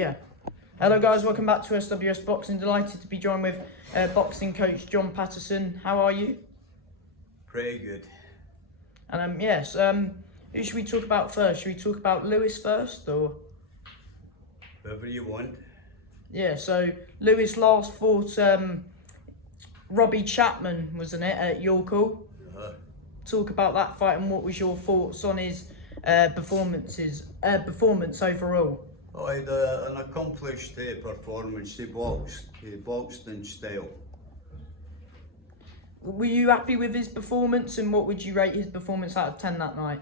Yeah. Hello guys, welcome back to SWS Boxing. Delighted to be joined with boxing coach John Patterson. How are you? Pretty good. And yes, who should we talk about first? Should we talk about Lewis first, or? Whatever you want. Yeah, so Lewis last fought Robbie Chapman, wasn't it, at York Hall? Talk about that fight and what was your thoughts on his performance overall? Oh, he had an accomplished performance. He boxed in style. Were you happy with his performance, and what would you rate his performance out of 10 that night?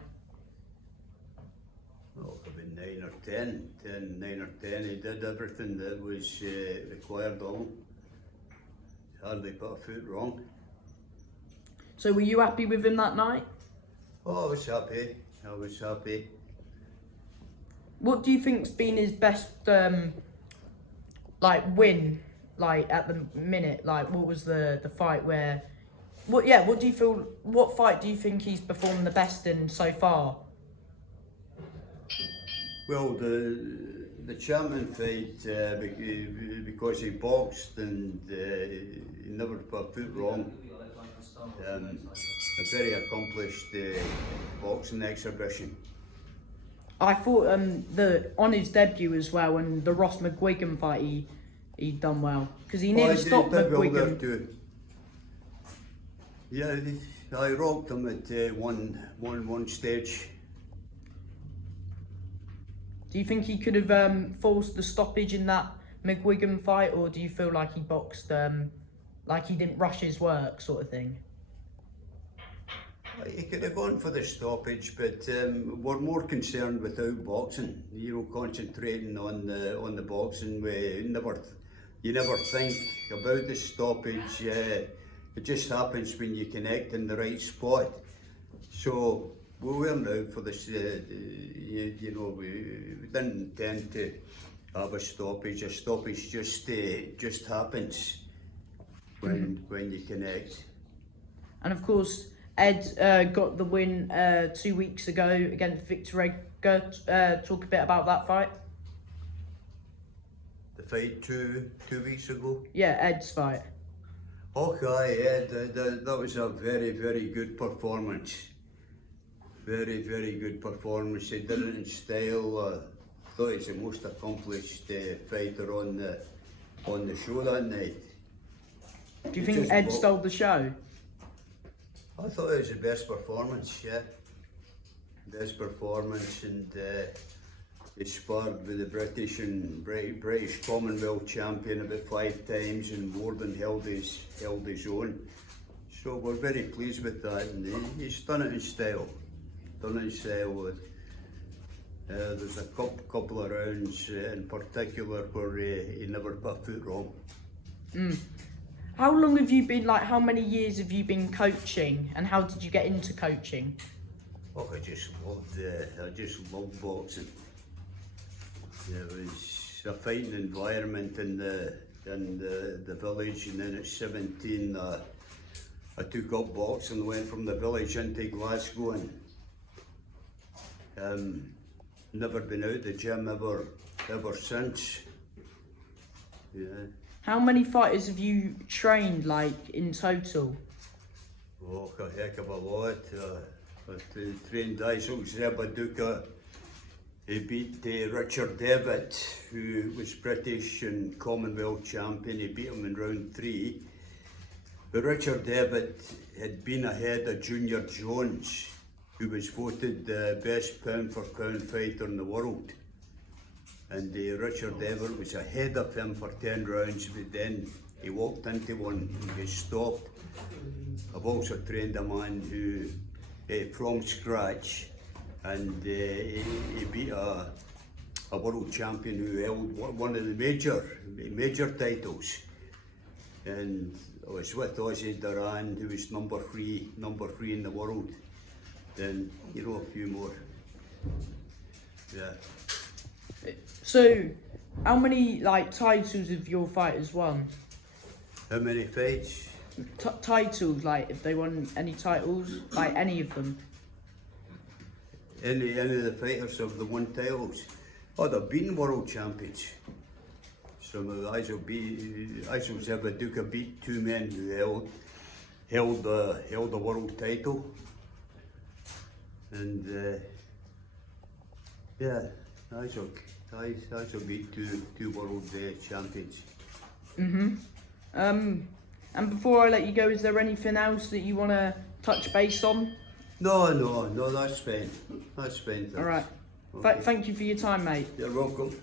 Oh, it could be 9 or 10. 9 or 10. He did everything that was required of him. Hardly put a foot wrong. So were you happy with him that night? Oh, I was happy. I was happy. What do you think's been his best win at the minute? Like, what was the fight where? What do you feel? What fight do you think he's performed the best in so far? Well, the Chapman fight, because he boxed and he never put a foot wrong. A very accomplished boxing exhibition. I thought on his debut as well, and the Ross McGuigan fight, he done well because he nearly stopped McGuigan. Well, yeah, I rocked him at one stage. Do you think he could have forced the stoppage in that McGuigan fight, or do you feel like he boxed like he didn't rush his work, sort of thing? He could have gone for the stoppage, but we're more concerned with outboxing. Concentrating on the boxing. You never think about the stoppage. It just happens when you connect in the right spot. So we weren't out for this. We didn't intend to have a stoppage. A stoppage just happens when you connect. And of course, Ed got the win 2 weeks ago against Victor Edgar. Talk a bit about that fight. The fight two weeks ago? Yeah, Ed's fight. Okay, Ed, that was a very, very good performance. Very, very good performance. He did it in style. I thought he's the most accomplished fighter on the show that night. Do you think Ed stole the show? I thought it was the best performance, yeah. Best performance, and he sparred with the British Commonwealth champion about 5 times and more than held his own. So we're very pleased with that, and he's done it in style. There's a couple of rounds in particular where he never put a foot wrong. How long have you been, how many years have you been coaching, and how did you get into coaching? Oh, I just loved boxing. It was a fighting environment in the village, and then at 17 I took up boxing, went from the village into Glasgow, and never been out the gym ever since. Yeah. How many fighters have you trained, in total? Oh, a heck of a lot. I trained Isaac Zebaduka. He beat Richard Devitt, who was British and Commonwealth champion. He beat him in round 3. But Richard Devitt had been ahead of Junior Jones, who was voted the best pound-for-pound fighter in the world. And Richard Devitt was ahead of him for 10 rounds, but then he walked into one and he stopped. I've also trained a man who, from scratch, and he beat a world champion who held one of the major titles. And I was with Ozzy Duran, who was number three in the world. Then, a few more. Yeah. So, how many titles have your fighters won? How many fights? Titles, if they won any titles, any of them. Any of the fighters have the won titles. Oh, they've been world champions. Some of the Isel's ever Duke beat two men who held the world title. And yeah, Isel beat two world champions. And before I let you go, is there anything else that you want to touch base on? No, that's spent. All right. Thank you for your time, mate. You're welcome.